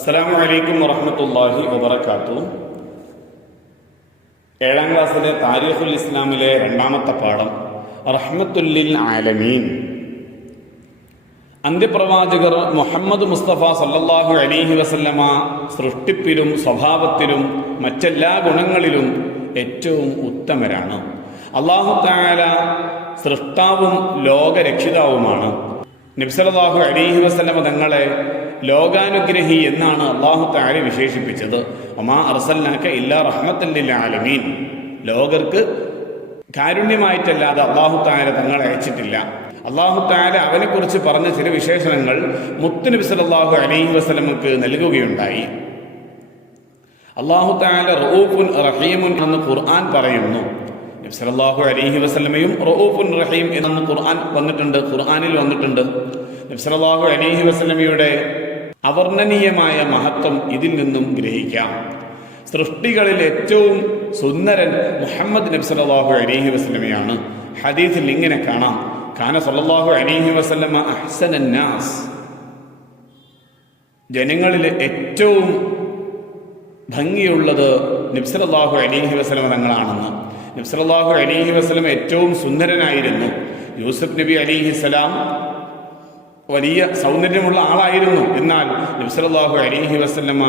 അസ്സലാമു അലൈക്കും വറഹ്മത്തുള്ളാഹി വബറകാതുഹു. 7ാം ക്ലാസ്സിലെ താരീഖുൽ ഇസ്ലാമിലെ 2ാമത്തെ പാഠം റഹ്മത്തുൽ ലിൽ ആലമീൻ. അന്ത്യപ്രവാചകർ മുഹമ്മദ് മുസ്തഫ സല്ലല്ലാഹു അലൈഹി വസല്ലമ സൃഷ്ടിപ്പിലും സ്വഭാവത്തിലും മറ്റെല്ലാ ഗുണങ്ങളിലും ഏറ്റവും ഉത്തമരാണ്. അല്ലാഹു തആല സൃഷ്ടാവും ലോകരക്ഷിതാവുമാണ്. നബി സല്ലല്ലാഹു അലൈഹി വസല്ലമ തങ്ങളെ ലോകാനുഗ്രഹി എന്നാണ് അല്ലാഹു തആല വിശേഷിപ്പിച്ചത്. വമാ അർസൽനാക ഇല്ലാ റഹ്മത്തൽ ലിൽ ആലമീൻ. ലോകർക്ക് കാരുണ്യമായിട്ടല്ലാതെ അല്ലാഹു തആല തങ്ങളെ അയച്ചിട്ടില്ല. അല്ലാഹു തആല അവനെക്കുറിച്ച് പറഞ്ഞ ചില വിശേഷണങ്ങൾ മുത്തുനബി സല്ലല്ലാഹു അലൈഹി വസല്ലമക്ക് നൽകുകയുണ്ടായി. അല്ലാഹു തആല റഊഫുൻ റഹീമുൻ എന്ന് ഖുർആൻ പറയുന്നു. നബി സല്ലല്ലാഹു അലൈഹി വസല്ലമയും റഊഫുൻ റഹീം എന്ന് ഖുർആനിൽ വന്നിട്ടുണ്ട്. നബി സല്ലല്ലാഹു അലൈഹി വസല്ലമയുടെ അവർണ്ണനീയമായ മഹത്വം ഇതിൽ നിന്നും ഗ്രഹിക്കാം. സൃഷ്ടികളിൽ ഏറ്റവും സുന്ദരൻ മുഹമ്മദ് നബി സല്ലല്ലാഹു അലൈഹി വസല്ലമയാണ്. ഹദീസിൽ ഇങ്ങനെ കാണാം: കാന സല്ലല്ലാഹു അലൈഹി വസല്ലമ അഹ്സനൻ നാസ്. ജനങ്ങളിൽ ഏറ്റവും ഭംഗിയുള്ളത് നബി സല്ലല്ലാഹു അലൈഹി വസല്ലമ തങ്ങളാണെന്ന്. നബി സല്ലല്ലാഹു അലൈഹി വസല്ലമ ഏറ്റവും സുന്ദരനായിരുന്നു. യൂസുഫ് നബി അലൈഹിസ്സലാം വലിയ സൗന്ദര്യമുള്ള ആളായിരുന്നു. എന്നാൽ നബി സല്ലല്ലാഹു അലൈഹി വസല്ലമ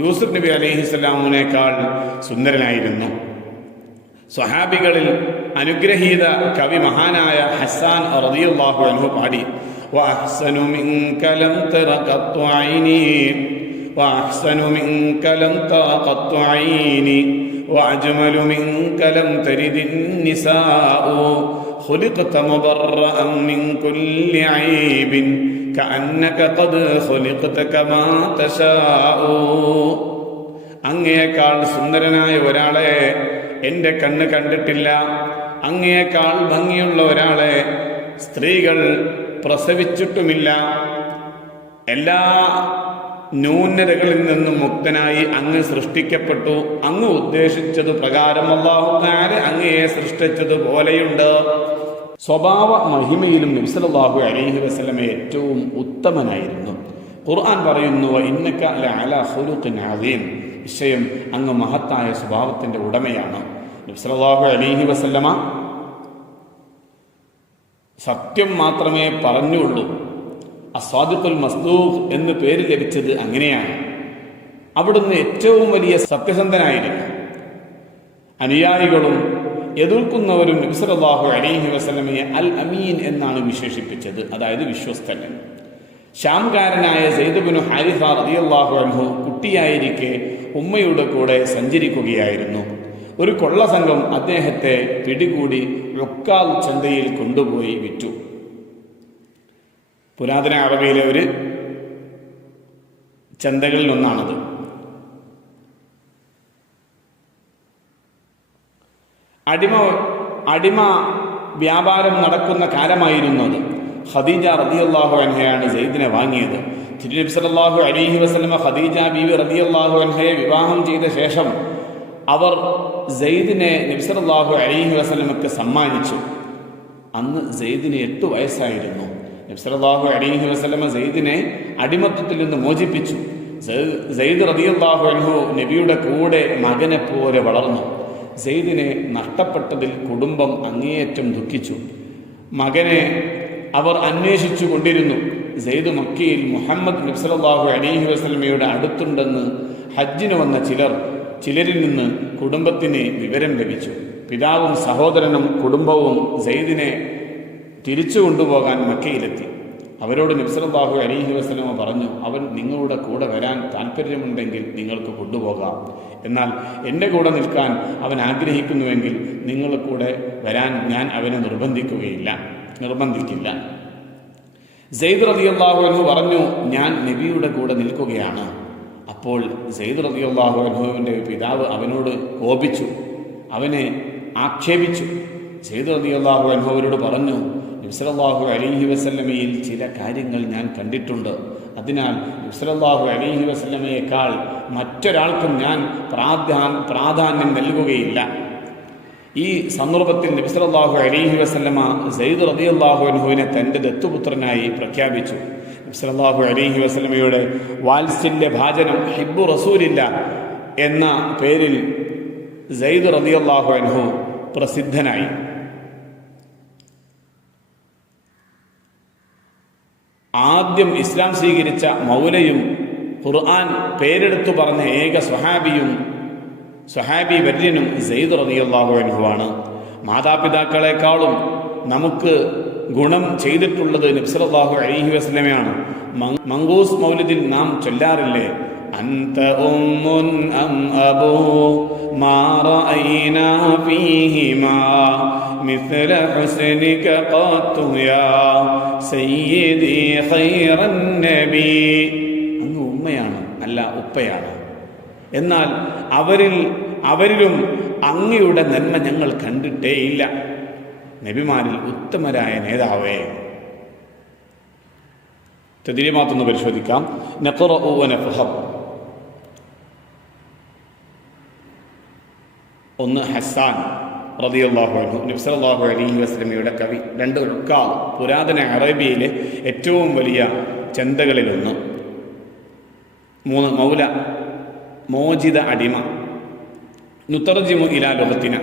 യൂസുഫ് നബി അലൈഹിസ്സലാമിനേക്കാൾ സുന്ദരനായിരുന്നു. സ്വഹാബികളിൽ അനുഗ്രഹീത കവി മഹാനായ ഹസ്സാൻ റളിയല്ലാഹു അൻഹു പാടി: വഅഹ്സനു മിൻക ലം തറ ഖത്തു ഐനി വഅഹ്സനു മിൻക ലം തറ ഖത്തു ഐനി വഅജ്മലു മിൻക ലം തരിദിൻ നിസാഉ ഖുലിഖത മുബറഅൻ മിൻ കുല്ലി ഐബിൻ കഅന്നക ഖദ് ഖുലിഖത കമാ തശാഉ. അങ്ങയേക്കാൾ സുന്ദരനായ ഒരാളെ എൻ്റെ കണ്ണ് കണ്ടിട്ടില്ല. അങ്ങയേക്കാൾ ഭംഗിയുള്ള ഒരാളെ സ്ത്രീകൾ പ്രസവിച്ചിട്ടുമില്ല. എല്ലാ ന്യൂനതകളിൽ നിന്നും മുക്തനായി അങ്ങ് സൃഷ്ടിക്കപ്പെട്ടു. അങ്ങ് ഉദ്ദേശിച്ചത് പ്രകാരം അല്ലാഹു തആല അങ്ങയെ സൃഷ്ടിച്ചതുപോലെയുണ്ട്. സ്വഭാവ മഹിമയിലും നബി സല്ലല്ലാഹു അലൈഹി വസല്ലമ ഏറ്റവും ഉത്തമനായിരുന്നു. ഖുർആൻ പറയുന്നു: ഇന്നക ലഅലാ ഖുലുഖിൻ അദീം. നിശ്ചയം അങ്ങ് മഹത്തായ സ്വഭാവത്തിന്റെ ഉടമയാണ്. നബി സല്ലല്ലാഹു അലൈഹി വസല്ലമ സത്യം മാത്രമേ പറഞ്ഞുള്ളൂ. അസ്വാദിഖുൽ മസ്ദൂഖ് എന്ന് പേര് ലഭിച്ചത് അങ്ങനെയാണ്. അവിടുന്ന് ഏറ്റവും വലിയ സത്യസന്ധനായിരുന്നു. അനുയായികളും എതിർക്കുന്നവരും നബി സല്ലല്ലാഹു അലൈഹി വസല്ലമയെ അൽ അമീൻ എന്നാണ് വിശേഷിപ്പിച്ചത്, അതായത് വിശ്വസ്തൻ. ഷാംകാരനായ സെയ്ദ് ഇബ്നു ഹാരിസ റളിയല്ലാഹു അൻഹു കുട്ടിയായിരിക്കെ ഉമ്മയുടെ കൂടെ സഞ്ചരിക്കുകയായിരുന്നു. ഒരു കൊള്ളസംഘം അദ്ദേഹത്തെ പിടികൂടി റുക്കാൽ ചന്തയിൽ കൊണ്ടുപോയി വിറ്റു. പുരാതന അറബിയിലെ ഒരു ചന്തകളിൽ ഒന്നാണത്. അടിമ വ്യാപാരം നടക്കുന്ന കാലമായിരുന്നു അത്. ഖദീജ റളിയല്ലാഹു അൻഹയാണ് സെയ്ദിനെ വാങ്ങിയത്. തിരുനബി സല്ലല്ലാഹു അലൈഹി വസല്ലമ ഖദീജ ബീവി റളിയല്ലാഹു അൻഹയെ വിവാഹം ചെയ്ത ശേഷം അവർ സെയ്ദിനെ നബി സല്ലല്ലാഹു അലൈഹി വസല്ലമക്ക് സമ്മാനിച്ചു. അന്ന് സെയ്ദിന് 8 വയസ്സായിരുന്നു. നബി സല്ലല്ലാഹു അലൈഹി വസല്ലമ സെയ്ദിനെ അടിമത്തത്തിൽ നിന്ന് മോചിപ്പിച്ചു. സെയ്ദ് റളിയല്ലാഹു അൻഹു നബിയുടെ കൂടെ മകനെ പോലെ വളർന്നു. സെയ്ദിനെ നഷ്ടപ്പെട്ടതിൽ കുടുംബം അങ്ങേയറ്റം ദുഃഖിച്ചു. മകനെ അവർ അന്വേഷിച്ചു കൊണ്ടിരുന്നു. സെയ്ദ് മക്കയിൽ മുഹമ്മദ് നബി സല്ലല്ലാഹു അലൈഹി വസല്ലമയുടെ അടുത്തുണ്ടെന്ന് ഹജ്ജിന് വന്ന ചിലരിൽ നിന്ന് കുടുംബത്തിന് വിവരം ലഭിച്ചു. പിതാവും സഹോദരനും കുടുംബവും സെയ്ദിനെ തിരിച്ചു കൊണ്ടുപോകാൻ മക്കയിലെത്തി. അവരോട് നബി സല്ലല്ലാഹു അലൈഹി വസല്ലമ പറഞ്ഞു: അവൻ നിങ്ങളുടെ കൂടെ വരാൻ താല്പര്യമുണ്ടെങ്കിൽ നിങ്ങൾക്ക് കൊണ്ടുപോകാം. എന്നാൽ എൻ്റെ കൂടെ നിൽക്കാൻ അവൻ ആഗ്രഹിക്കുന്നുവെങ്കിൽ നിങ്ങളുടെ കൂടെ വരാൻ ഞാൻ അവനെ നിർബന്ധിക്കില്ല. സെയ്ദ് റളിയല്ലാഹു അൻഹു പറഞ്ഞു: ഞാൻ നബിയുടെ കൂടെ നിൽക്കുകയാണ്. അപ്പോൾ സെയ്ദ് റളിയല്ലാഹു അൻഹുവിൻ്റെ പിതാവ് അവനോട് കോപിച്ചു, അവനെ ആക്ഷേപിച്ചു. സെയ്ദ് റളിയല്ലാഹു അൻഹു അവരോട് പറഞ്ഞു: നബി സല്ലല്ലാഹു അലൈഹി വസല്ലമയിൽ ചില കാര്യങ്ങൾ ഞാൻ കണ്ടിട്ടുണ്ട്. അതിനാൽ നബി സല്ലല്ലാഹു അലൈഹി വസല്ലമയേക്കാൾ മറ്റൊരാൾക്കും ഞാൻ പ്രാധാന്യം നൽകുകയില്ല. ഈ സന്ദർഭത്തിൽ നബി സല്ലല്ലാഹു അലൈഹി വസല്ലമ സെയ്ദ് റളിയല്ലാഹു അൻഹുവിനെ തൻ്റെ ദത്തുപുത്രനായി പ്രഖ്യാപിച്ചു. സല്ലല്ലാഹു അലൈഹി വസല്ലമയുടെ വാത്സല്യ ഭാജനം ഹിബ്ബു റസൂലില്ല എന്ന പേരിൽ സെയ്ദ് റളിയല്ലാഹു അൻഹു പ്രസിദ്ധനായി. ആദ്യം ഇസ്ലാം സ്വീകരിച്ച മൗലയും ഖുർആൻ പേരെടുത്തു പറഞ്ഞ ഏക സ്വഹാബി വര്യനും സെയ്ദ് റളിയല്ലാഹു അൻഹുവാണ്. മാതാപിതാക്കളെക്കാളും നമുക്ക് ഗുണം ചെയ്തിട്ടുള്ളത് നബി സല്ലല്ലാഹു അലൈഹി വസല്ലമയാണ്. മങ്കൂസ് മൗലിദിൽ നാം ചൊല്ലാറില്ലേ, അൻത ഉമ്മുൻ അം അബൂ മാ റഅയ്നാ ഫീഹിമാ മിസ്ല ഹുസ്നിക ഖത്തു യാ സയ്യിദി ഖൈറൻ നബി. അങ്ങ് ഉമ്മയാണ്, അല്ല ഉപ്പയാണ്. എന്നാൽ അവരിലും അങ്ങയുടെ നന്മ ഞങ്ങൾ കണ്ടിട്ടേയില്ല. നബിമാരിൽ ഉത്തമരായ നേതാവേ. തദ്രീമാത്തൊന്ന് പരിശോധിക്കാം. നഖറഉ വനഫഹം. ഒന്ന് ഹസ്സാൻ റളിയല്ലാഹു അൻഹു, നബി സല്ലല്ലാഹു അലൈഹി വസല്ലമയുടെ കവി. രണ്ട് ഉക്കാൽ, പുരാതന അറേബ്യയിലെ ഏറ്റവും വലിയ ചന്തകളിലൊന്ന്. മൂന്ന് മൗല, മോചിത അടിമ. നുതർജിമു ഇലാ ലുഗത്തിന,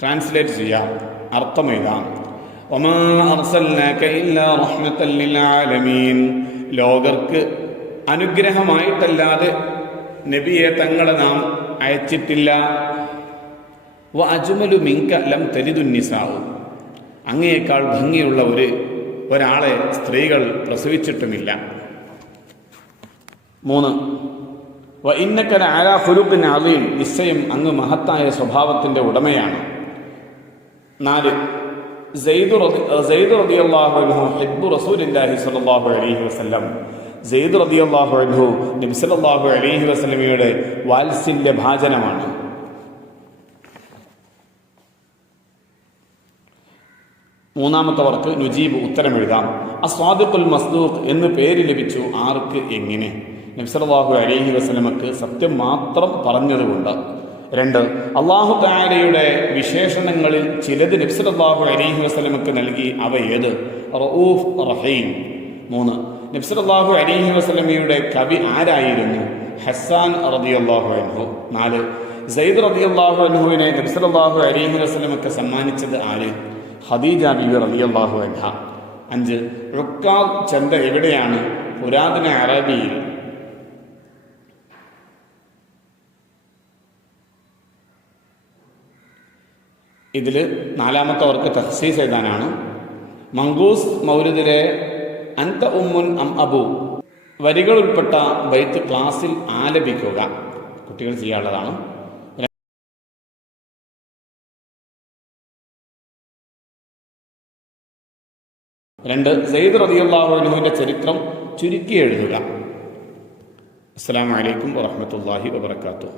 ട്രാൻസ്ലേറ്റ് ചെയ്യാം, അർത്ഥം എഴുതാം. വമാ അർസൽനാക ഇല്ലാ റഹ്മത്തൻ ലിൽ ആലമീൻ, ലോകർക്ക് അനുഗ്രഹമായിട്ടല്ലാതെ നബിയെ തങ്ങളെ നാം അയച്ചിട്ടില്ല. വ അജ്മലു മിൻക ലം തലിദുൻ നിസാഉ, അങ്ങയേക്കാൾ ഭംഗിയുള്ള ഒരാളെ സ്ത്രീകൾ പ്രസവിച്ചിട്ടുമില്ല. മൂന്ന് വ ഇന്നക ലഅലാ ഖുലുഖിൻ അദീം, നിശ്ചയം അങ്ങ് മഹത്തായ സ്വഭാവത്തിൻ്റെ ഉടമയാണ്. നാല് സെയ്ദ് റളിയല്ലാഹു അൻഹു ഹിബ്ബു റസൂലില്ലാഹി സ്വല്ലല്ലാഹു അലൈഹി വസല്ലം, സെയ്ദ് റളിയല്ലാഹു അൻഹു നബി സല്ലല്ലാഹു അലൈഹി വസല്ലമയുടെ വാത്സല്യ ഭാജനമാണ്. മൂന്നാമത്തെ വർക്ക് നുജീബ്, ഉത്തരം എഴുതാം. അസ്വാദിഖുൽ മസ്ദൂഖ് എന്ന് പേര് ലഭിച്ചു ആർക്ക്, എങ്ങനെ? നബി സല്ലല്ലാഹു അലൈഹി വസല്ലമക്ക് സത്യം മാത്രം പറഞ്ഞതുകൊണ്ട്. രണ്ട്, അല്ലാഹു തആലയുടെ വിശേഷണങ്ങളിൽ ചിലത് നബി സല്ലല്ലാഹു അലൈഹി വസല്ലമക്ക് നൽകി, അവ ഏത്? റഊഫ് റഹീം. മൂന്ന്, നബി സല്ലല്ലാഹു അലൈഹി വസല്ലമയുടെ കവി ആരായിരുന്നു? ഹസ്സാൻ റളിയല്ലാഹു അൻഹു. നാല്, സെയ്ദ് റളിയല്ലാഹു അൻഹുവിനെ നബി സല്ലല്ലാഹു അലൈഹി വസല്ലമക്ക് സമ്മാനിച്ചത് ആര്? ഖദീജ ബീവി റളിയല്ലാഹു അൻഹ. അഞ്ച്, ഉക്കാദ് ചന്ത എവിടെയാണ്? പുരാതന അറബിയിൽ. ഇതിൽ നാലാമത്തെ വർക്ക് തഹ്സീസ് എഴുതാനാണ്. മങ്കൂസ് മൗലിദിലെ അൻത ഉമ്മുൻ അം അബു വരികൾ ഉൾപ്പെട്ട ബൈത്ത് ക്ലാസ്സിൽ ആലപിക്കുക. കുട്ടികൾ ചെയ്യാനുള്ളതാണ്. രണ്ട്, സെയ്ദ് റളിയല്ലാഹു അൻഹുവിന്റെ ചരിത്രം ചുരുക്കി എഴുതുക. അസ്സലാമു അലൈക്കും വറഹ്മത്തുള്ളാഹി വബറകാതുഹു.